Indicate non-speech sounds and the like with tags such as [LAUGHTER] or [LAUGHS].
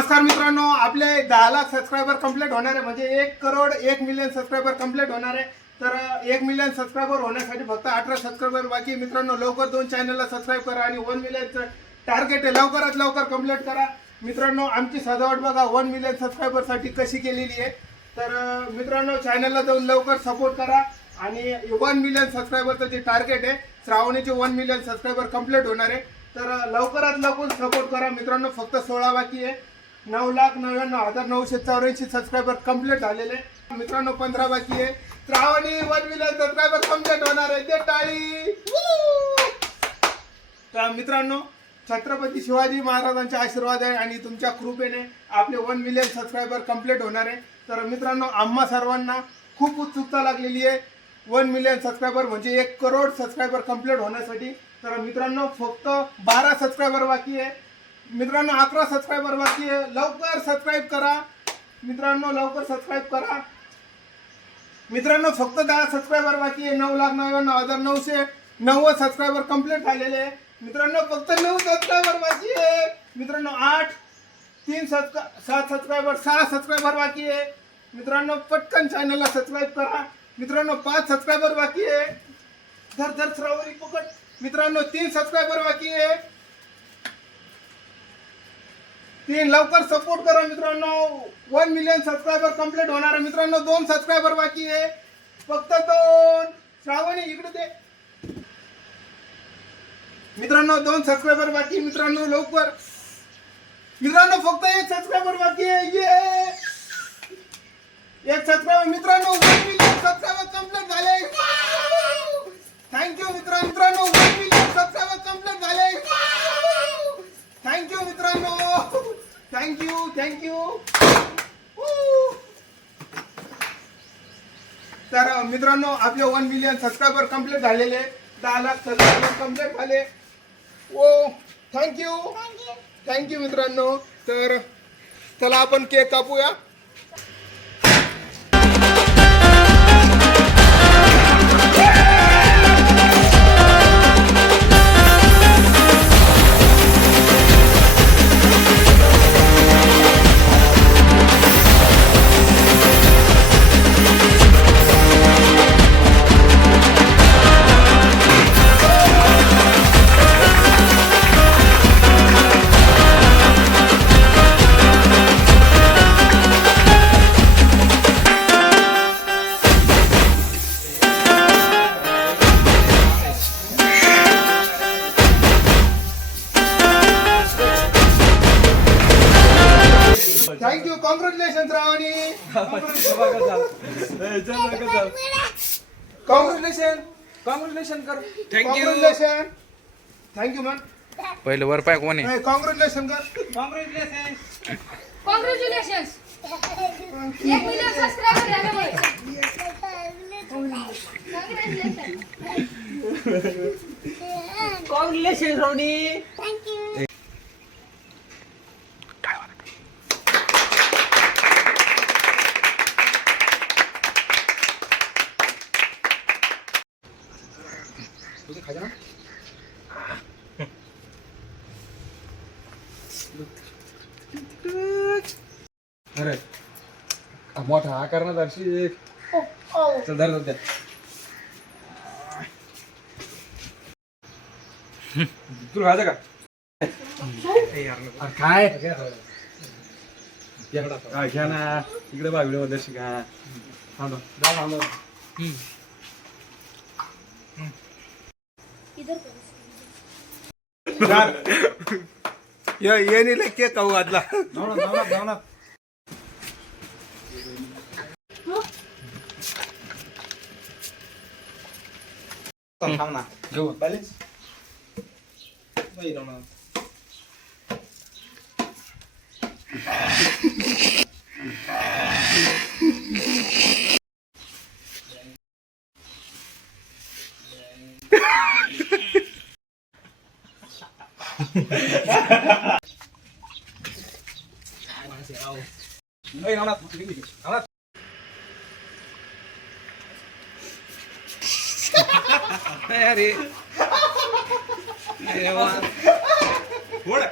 नमस्कार मित्रांनो आपले दहा लाख सबस्क्रायबर कंप्लीट होणार आहे. म्हणजे एक करोड एक मिलियन सबस्क्रायबर कंप्लीट होणार आहे. तर एक मिलियन सबस्क्रायबर होण्यासाठी फक्त अठरा सबस्क्रायबर बाकी मित्रांनो लवकर दोन चॅनलला सबस्क्राईब करा आणि वन मिलियनचं टार्गेट आहे. लवकरात लवकर कंप्लीट करा. मित्रांनो आमची सजावट बघा. वन मिलियन सबस्क्रायबरसाठी कशी केलेली आहे. तर मित्रांनो चॅनलला जाऊन लवकर सपोर्ट करा. आणि वन मिलियन सबस्क्रायबरचं जे टार्गेट आहे श्रावणीचे वन मिलियन सबस्क्रायबर कंप्लीट होणार आहे. तर लवकरात लवकर सपोर्ट करा. मित्रांनो फक्त सोळा बाकी आहे. नऊ लाख नव्याण्णव हजार नऊशे चौऱ्याऐंशी सबस्क्रायबर कंप्लीट झालेले. आहे. मित्रांनो पंधरा बाकी आहे. Shravani one million subscriber complete होणार आहे. ते टाळी तर मित्रांनो छत्रपती शिवाजी महाराजांचे आशीर्वाद आहे आणि तुमच्या कृपेने आपले वन मिलियन सबस्क्रायबर कंप्लीट होणार आहे. तर मित्रांनो आम्हा सर्वांना खूप उत्सुकता लागलेली आहे. वन मिलियन सबस्क्रायबर म्हणजे एक करोड सबस्क्रायबर कंप्लीट होण्यासाठी. तर मित्रांनो फक्त बारा सबस्क्रायबर बाकी आहे. मित्रांनो अकरा सबस्क्रायबर बाकी आहे. लवकर सबस्क्राईब करा. मित्रांनो लवकर सबस्क्राईब करा. मित्रांनो फक्त दहा सबस्क्रायबर बाकी आहे. नऊ लाख नव्याण्णव हजार नऊशे नव्वद सबस्क्रायबर कंप्लीट झालेले आहे. मित्रांनो फक्त नऊ सबस्क्रायबर बाकी आहे. मित्रांनो आठ तीन सबस्क्रा सात सबस्क्रायबर सहा सबस्क्रायबर बाकी आहे. मित्रांनो पटकन चॅनलला सबस्क्राईब करा. मित्रांनो पाच सबस्क्रायबर बाकी आहे. धर धर श्रावरी पकड मित्रांनो तीन सबस्क्रायबर बाकी आहे. तीन लवकर सपोर्ट करा मित्रांनो. वन मिलियन सबस्क्रायबर कंप्लीट होणार आहे मित्रांनो. दोन सबस्क्रायबर बाकी आहे. फक्त दोन. श्रावणी इकडे ते मित्रांनो दोन सबस्क्रायबर बाकी मित्रांनो लवकर. मित्रांनो फक्त एक सबस्क्रायबर बाकी आहे. ये एक सबस्क्रायबर मित्रांनो वन मिलियन सबस्क्रायबर कंप्लीट झाले थँक्यू मित्रांनो मित्रांनो वन मिलियन सबस्क्रायबर कंप्लीट झाले थँक्यू मित्रांनो थँक्यू थँक्यू तर मित्रांनो आपले वन मिलियन सबस्क्रायबर कंप्लीट झालेले दहा लाख सबस्क्रायबर कंप्लीट झाले. ओ थँक्यू थँक्यू मित्रांनो. तर चला आपण केक कापूया. थँक्यू कॉंग्रॅच्युलेशन रावणी कॉंग्रॅच्युलेशन कॉंग्रॅच्युलेशन कर कॉंग्रॅच्युलेशन थँक्यू मॅम पहिले वर पाय कोण कॉंग्रॅच्युलेशन कर कॉंग्रॅच्युलेशन कॉंग्रॅच्युलेशन्स एक मिलियन सबस्क्रायबर झाल्यामुळे कॉंग्रॅच्युलेशन रोनी अरे मोठा आकार ना दर्शी. चल धर धर तुला खायचं का? अरे काय? हा, घ्या ना. इकडे बा व्हिडिओ दर्शी का? थांब जा ya ya ni le qué cago no no no no no. Mm. No [LAUGHS] เฮ้ยน้องนัดน้องนัดเฮ้ยดิเฮ้ยว่าโหด